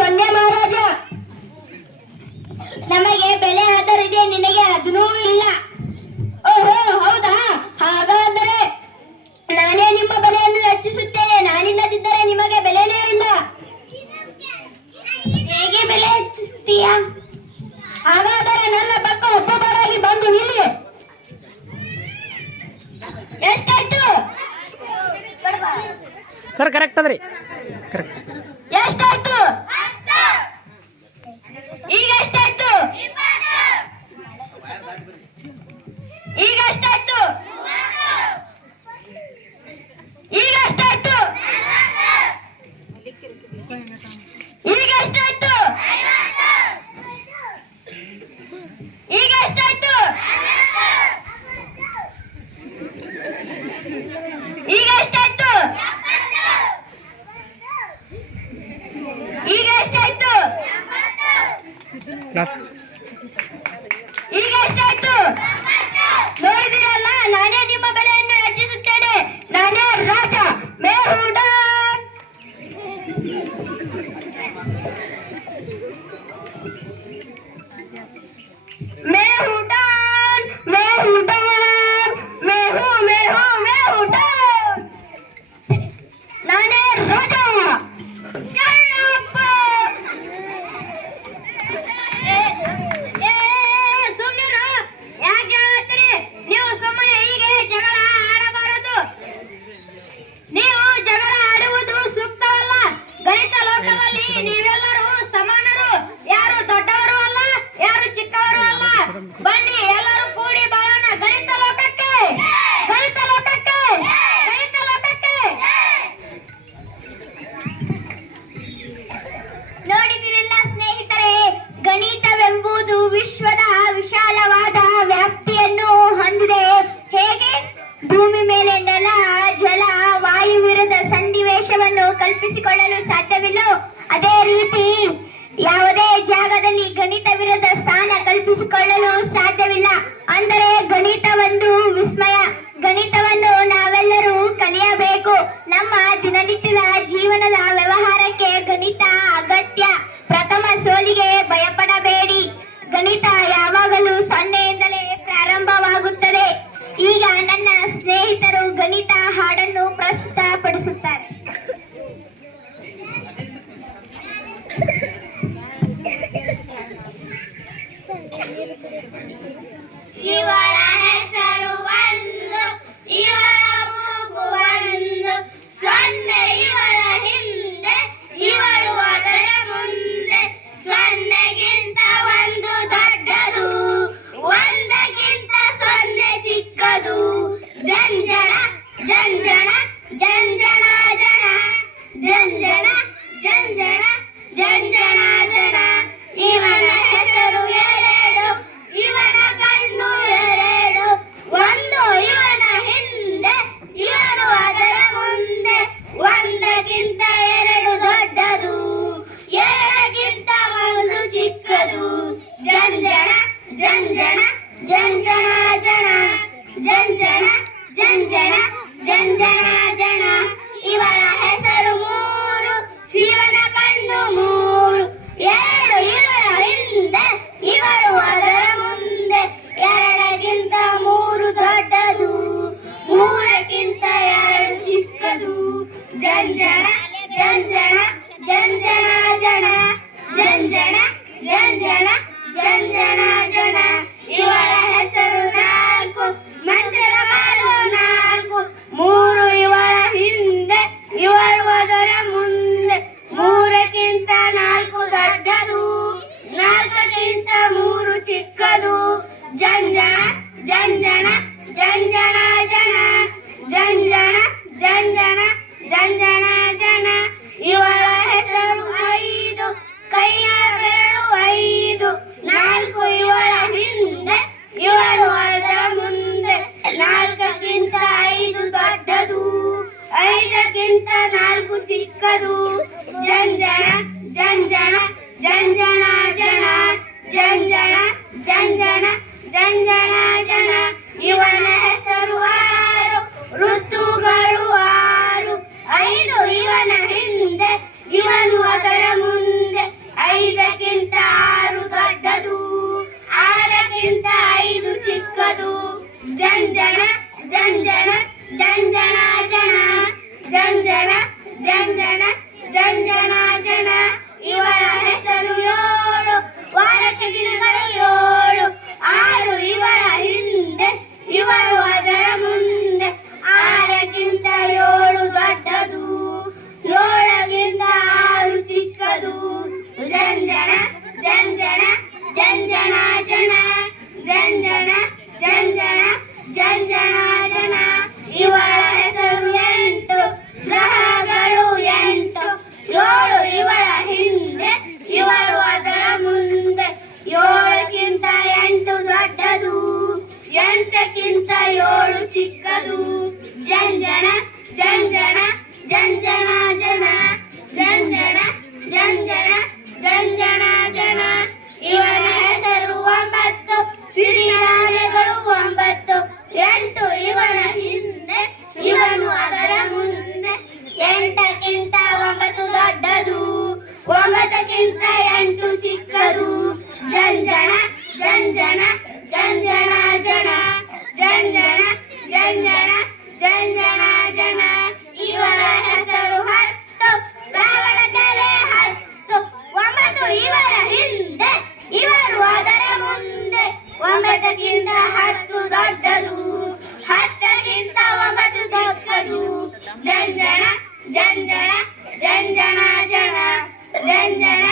ಸೊನ್ನೆ ಮಹಾರಾಜ. ನಮಗೆ ಬೆಲೆ ಆದರಿದೆ, ನಿನಗೆ ಅದನ್ನೂ ಇಲ್ಲ. ಓಹೋ ಹೌದಾ, ಹಾಗಾದರೆ ನಾನೇ ನಿಮ್ಮ ಬೆಲೆಯನ್ನು ಹೆಚ್ಚಿಸುತ್ತೇನೆ. ನಾನಿಲ್ಲದಿದ್ದರೆ ನಿಮಗೆ ಬೆಲೆನೇ ಇಲ್ಲ. ಹೇಗೆ ಬೆಲೆ ಹೆಚ್ಚಿಸ್ತೀಯಾ? ಹಾಗಾದರೆ ನನ್ನ ಪಕ್ಕ ಒಬ್ಬೊಬ್ಬರಾಗಿ ಬಂದು ನಿಲ್ಲಿ. ಎಷ್ಟಾಯ್ತು ಸರ್? ಕರೆಕ್ಟ್ ಅದ್ರಿ, ಕರೆಕ್ಟ್. ಎಷ್ಟಾಯ್ತು? ಈಗ ಎಷ್ಟಾಯ್ತು? ಈಗ ಎಷ್ಟಾಯ್ತು? ಈಗ ಎಷ್ಟಾಯ್ತು? ಈಗ ಎಷ್ಟಾಯ್ತು? ಈಗ ಎಷ್ಟಾಯ್ತು? ಈಗ ಎಷ್ಟಾಯ್ತು? ಈಗ ಎಷ್ಟಾಯ್ತು? ಈಗ ಎಷ್ಟಾಯ್ತು? ನೋಡಿದಿರಲ್ಲ, ನಾನೇ ನಿಮ್ಮ ಬೆಲೆಯನ್ನು ಹೆಚ್ಚಿಸುತ್ತೇನೆ. ನಾನೇ ರಾಜ. ಮೇ ಹೂ ಡಾನ್. ಮೇ ಹೂ ಡಾನ್, ಮೇ ಹೂ ಡಾನ್, ಮೇ ಹೂ ಡಾನ್. ನಾನೇ ರಾಜ. ನೀವೆಲ್ಲರೂ ಸಮಾನರು. ಯಾರು ದೊಡ್ಡವರು ಅಲ್ಲ, ಯಾರು ಚಿಕ್ಕವರು ಅಲ್ಲ. ಬನ್ನಿ ಎಲ್ಲರೂ ಕೂಡಿ ಬಾಳೋಣ ಗಣಿತ ಲೋಕಕ್ಕೆ, ಗಣಿತ ಲೋಕಕ್ಕೆ, ಗಣಿತ ಲೋಕಕ್ಕೆ. ನೋಡಿದಿರಲ್ಲ ಸ್ನೇಹಿತರೆ, ಗಣಿತವೆಂಬುದು ವಿಶ್ವದ ವಿಶಾಲವಾದ ವ್ಯಾಪ್ತಿಯನ್ನು ಹೊಂದಿದೆ. ಹೇಗೆ ಭೂಮಿ ಮೇಲೆ ನೆಲ, ಜಲ, ವಾಯುವಿರದ ಸನ್ನಿವೇಶವನ್ನು ಕಲ್ಪಿಸಿಕೊಳ್ಳಲು ಸಾಧ್ಯವಿಲ್ಲ, ಅದೇ ರೀತಿ ಯಾವುದೇ ಜಾಗದಲ್ಲಿ ಗಣಿತವಿರದ ಸ್ಥಾನ ಕಲ್ಪಿಸಿಕೊಳ್ಳಲು ಸಾಧ್ಯವಿಲ್ಲ. ಅಂದರೆ ಗಣಿತ ಒಂದು ವಿಸ್ಮಯ. ಗಣಿತವನ್ನು ನಾವೆಲ್ಲರೂ ಕಲಿಯಬೇಕು. ನಮ್ಮ ದಿನನಿತ್ಯದ ಜೀವನದ ವ್ಯವಹಾರಕ್ಕೆ ಗಣಿತ ಅಗತ್ಯ. ಪ್ರಥಮ ಸೋಲಿಗೆ ಭಯಪಡಬೇಡಿ. ಗಣಿತ ಯಾವಾಗಲೂ ಸೊನ್ನೆಯಿಂದಲೇ ಪ್ರಾರಂಭವಾಗುತ್ತದೆ. ಈಗ ನನ್ನ ಸ್ನೇಹಿತರು ಗಣಿತ ಹಾಡನ್ನು ಪ್ರಸ್ತುತಪಡಿಸುತ್ತಾರೆ. ಇವಳ ಹೆಸರು ಒಂದು, ಇವಳ ಮೂಗು ಒಂದು, ಸೊನ್ನೆ ಇವಳ ಹಿಂದೆ, ಇವಳು ಅದರ ಮುಂದೆ. ಸೊನ್ನೆಗಿಂತ ಒಂದು ದೊಡ್ಡದು, ಒಂದಕ್ಕಿಂತ ಸೊನ್ನೆ ಚಿಕ್ಕದು. ಜಂಜಣ ಜಂಜಣ ಜಂಜಣ ಜನ, ಜಂಜಣ ಜಂಜಣ ಜಂಜಣ ಜನ. ಇವನ ಹೆಸರು ಎರಡು, ಇವನ ಕಣ್ಣು ಎರಡು. ಒಂದು ಇವನ ಹಿಂದೆ, ಇವನು ಅದರ ಮುಂದೆ. ಒಂದಕ್ಕಿಂತ ಎರಡು ದೊಡ್ಡದು, ಎರಡಕ್ಕಿಂತ ಒಂದು ಚಿಕ್ಕದು. ಜಂಜಣ ಜಂಜಣ ಜಂಜಣ ಜನ, ಜಂಜಣ ಜಂಜಣ ಜಂಜಣ ಜನ. ಇವಳ ಹೆಸರು ಮೂರು, ಶಿವನ ಕಣ್ಣು ಮೂರು. ಎರಡು ಇವಳ ಹಿಂದೆ, ಇವಳು ಅದರ ಮುಂದೆ. ಎರಡಕ್ಕಿಂತ ಮೂರು ದೊಡ್ಡದು, ಮೂರಕ್ಕಿಂತ ಎರಡು ಚಿಕ್ಕದು. ಜಂಜಣ ಜಂಜಣ ಜಂಜಣ ಜನ, ಜಂಜಣ ಜಂಜಣ ಜಂಜಣ ಜನ. ಇವಳ ಹೆಸರು ನಾಲ್ಕು, ಮಂಚದ ಕಾಲು ನಾಲ್ಕು. ಮೂರು ಇವಳ ಹಿಂದೆ, ಇವಳು ಅದರ ಮುಂದೆ. ಮೂರಕ್ಕಿಂತ ನಾಲ್ಕು ದೊಡ್ಡದು, ನಾಲ್ಕಕ್ಕಿಂತ ಮೂರು ಚಿಕ್ಕದು. ಜಂಜಣ ಜಂಜಣ ಜಂಜಣ ಜನ, ಜಂಜಣ ಜಂಜಣ ಜಂಜಣ ಜನ. ಇವಳ ಹೆಸರು ಐದು, ಕೈಯ ಬೆರಳು ಐದು. ನಾಲ್ಕು ಇವಳ ಹಿಂದೆ, ಇವಳು ಅದರ ಮುಂದೆ. ನಾಲ್ಕಕ್ಕಿಂತ ಐದು ದೊಡ್ಡದು, ಐದಕ್ಕಿಂತ ನಾಲ್ಕು ಚಿಕ್ಕದು. ಜಂಜಣ ಜಂಜಣ ಜಂಜಣ ಜನ, ಜಂಜಣ ಜಂಜಣ ಜಂಜಣ ಜನ. ಇವಳ ಎಂಟಕ್ಕಿಂತ ಏಳು ಚಿಕ್ಕದು ಜಂಜಣ ಜಂಜಣ ಜಂಜಣ ಜನ ಜಂಜಣ ಜಂಜಣ ಜಂಜಣ ಜನ ಇವನ ಹೆಸರು ಒಂಬತ್ತು ಸಿರಿಯಾನೆಗಳು ಒಂಬತ್ತು ಎಂಟು ಇವನ ಹಿಂದೆ ಇವನು ಅದರ ಮುಂದೆ ಎಂಟಕ್ಕಿಂತ ಒಂಬತ್ತು ದೊಡ್ಡದು ಒಂಬತ್ತಕ್ಕಿಂತ ಎಂಟು ಚಿಕ್ಕದು ಜಂಜಣ ಜಂಜಣ ಜಂಜಣ ಜನ ಜಂಜಣ ಜಂಜಣ ಜಂಜಣ ಜನ ಇವರ ಹೆಸರು ಹತ್ತು ರಾವಣ ತಲೆ ಹತ್ತು ಒಂಬತ್ತು ಇವರ ಹಿಂದೆ ಇವರು ಅದರ ಮುಂದೆ ಒಂಬತ್ತಕ್ಕಿಂತ ಹತ್ತು ದೊಡ್ಡದು ಹತ್ತಕ್ಕಿಂತ ಒಂಬತ್ತು ಚಿಕ್ಕದು ಜಂಜಣ ಜಂಜಣ ಜಂಜಣ ಜನ ಜಂಜಣ